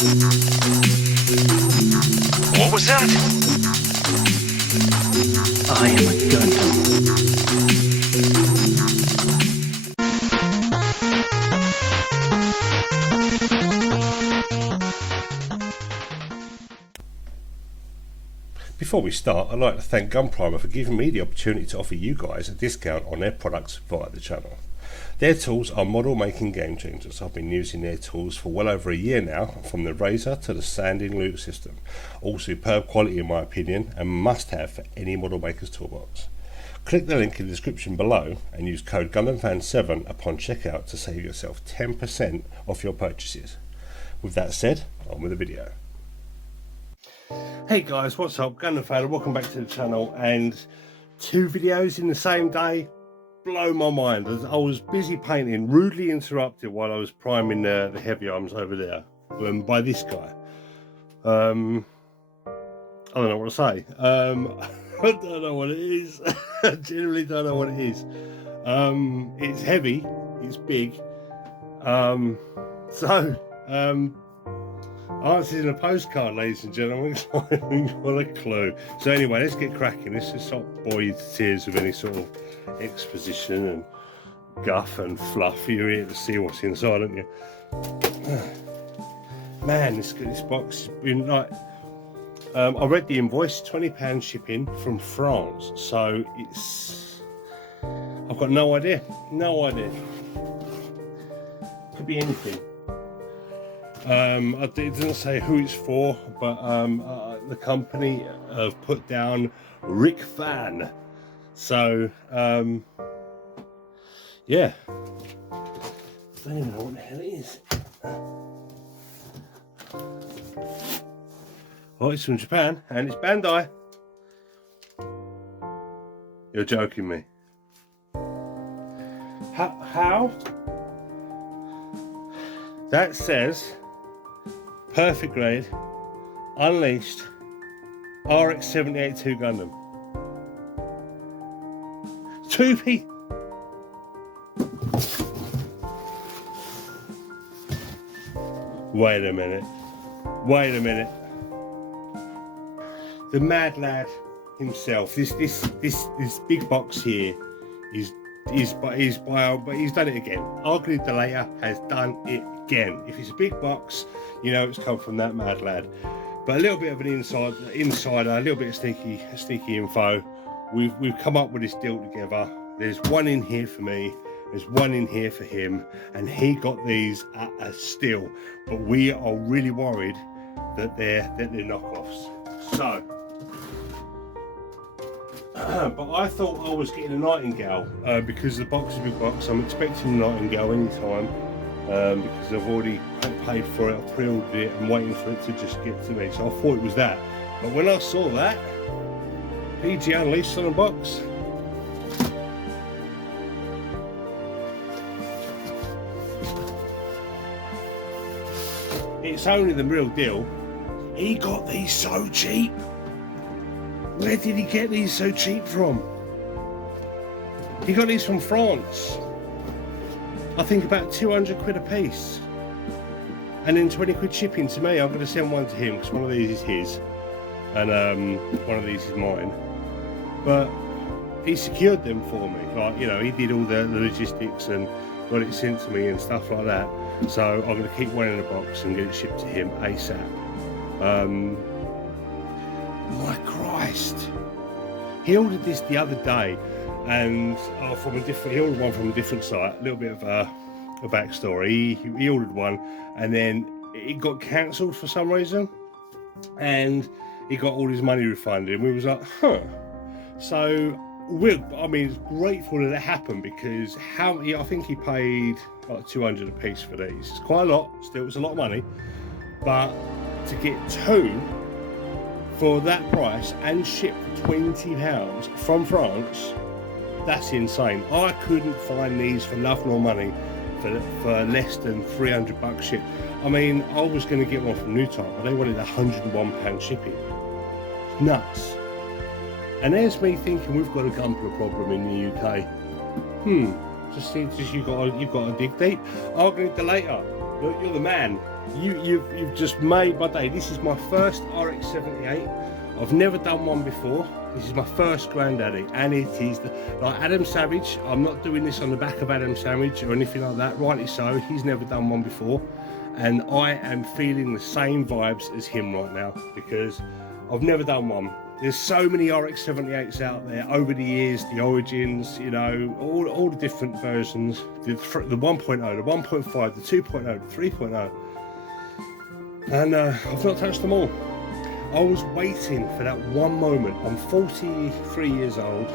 What was that? I am a Gundam. Before we start, I'd like to thank Gunpla for giving me the opportunity to offer you guys a discount on their products via the channel. Their tools are model making game changers. I've been using their tools for well over a year now, from the razor to the sanding loop system. All superb quality in my opinion, and must have for any model maker's toolbox. Click the link in the description below and use code GundamFan7 upon checkout to save yourself 10% off your purchases. With that said, on with the video. Hey guys, what's up? GundamFan, welcome back to the channel. And 2 videos in the same day blow my mind. I was busy painting, rudely interrupted while I was priming the heavy arms over there by this guy. I don't know what to say. I don't know what it is. I genuinely don't know what it is. It's heavy, it's big. Answers in a postcard, ladies and gentlemen. What a clue. So anyway, let's get cracking. Let's just not bore you to tears with any sort of exposition and guff and fluff. You're here to see what's inside, aren't you? Man, this box has been like... I read the invoice, £20 shipping from France. So it's... I've got no idea. No idea. Could be anything. It doesn't say who it's for, but the company have put down Rick Fan. So, yeah. I don't even know what the hell it is. Oh, it's from Japan, and it's Bandai. You're joking me. How? That says... Perfect grade, unleashed, RX-782 Gundam. 2p. Wait a minute. The mad lad himself. This big box here is but he's done it again. Argni delator has done it again. If it's a big box, you know it's come from that mad lad. But a little bit of an insider, a little bit of sneaky info. We've come up with this deal together. There's one in here for me, there's one in here for him, and he got these at a steal. But we are really worried that they're knockoffs. So but I thought I was getting a Nightingale because the box is a big box. I'm expecting a Nightingale anytime because I've already paid for it, I've pre-ordered it, I'm waiting for it to just get to me. So I thought it was that. But when I saw that, PG Unleashed on a box, it's only the real deal. He got these so cheap. Where did he get these so cheap from? He got these from France. I think about 200 quid a piece. And then 20 quid shipping to me. I'm going to send one to him because one of these is his. And one of these is mine. But he secured them for me. Like, you know, he did all the logistics and got it sent to me and stuff like that. So I'm going to keep one in a box and get it shipped to him ASAP. My Christ, he ordered this the other day, and he ordered one from a different site. A little bit of a backstory. He ordered one, and then it got cancelled for some reason, and he got all his money refunded. And we was like, huh. So it's grateful that it happened because I think he paid like 200 a piece for these. It's quite a lot. Still, it's a lot of money, but to get 2 for that price and ship for £20 from France, that's insane. I couldn't find these for love nor money for less than $300 ship. I mean, I was going to get one from New Type, but they wanted £101 shipping. It's nuts. And there's me thinking we've got a gunpla problem in the UK. Just you've got to dig deep. Argni delator, look, you're the man. You've just made my day. This is my first RX-78. I've never done one before. This is my first granddaddy, and it is like Adam Savage. I'm not doing this on the back of Adam Savage or anything like that. Rightly so. He's never done one before, and I am feeling the same vibes as him right now because I've never done one. There's so many RX-78s out there over the years, the Origins, you know, all the different versions, the 1.0, the 1.5, the 2.0, the 3.0, and I've not touched them all. I was waiting for that one moment. I'm 43 years old,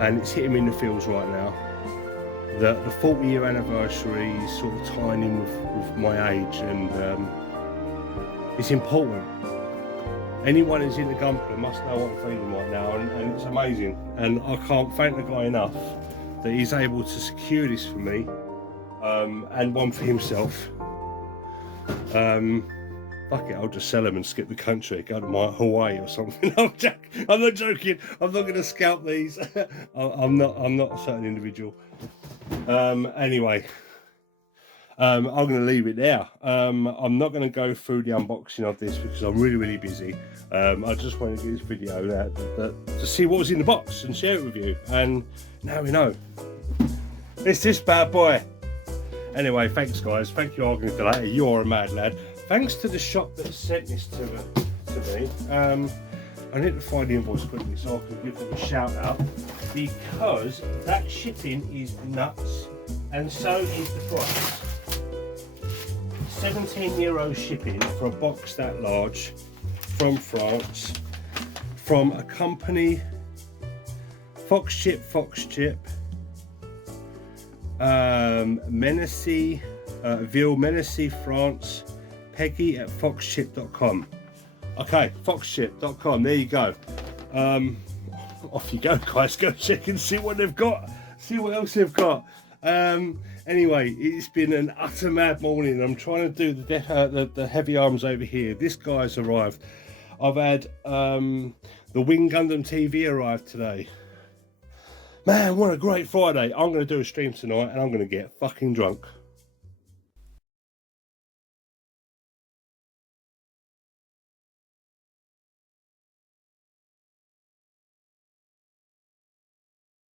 and it's hitting me in the feels right now. The 40-year anniversary is sort of tying in with my age, and it's important. Anyone who's in the gunpla must know what I'm feeling right now, and it's amazing. And I can't thank the guy enough that he's able to secure this for me, and one for himself. Fuck it, I'll just sell them and skip the country, go to Hawaii or something. I'm not joking. I'm not going to scalp these. I'm not a certain individual. Anyway. I'm going to leave it there. I'm not going to go through the unboxing of this because I'm really busy. I just want to do this video to see what was in the box and share it with you. And now we know. It's this bad boy. Anyway, thanks guys. Thank you, Argni, for that. You're a mad lad. Thanks to the shop that sent this to me. I need to find the invoice quickly so I can give them a shout out, because that shipping is nuts, and so is the price. €17 shipping for a box that large from France, from a company, Foxchip, Menacey, Ville Menacey, France, Peggy at foxchip.com. Okay, foxchip.com, there you go. Off you go guys, go check and see what they've got, see what else they've got. Anyway, it's been an utter mad morning. I'm trying to do the heavy arms over here. This guy's arrived. I've had the Wing Gundam TV arrive today. Man, what a great Friday. I'm going to do a stream tonight and I'm going to get fucking drunk.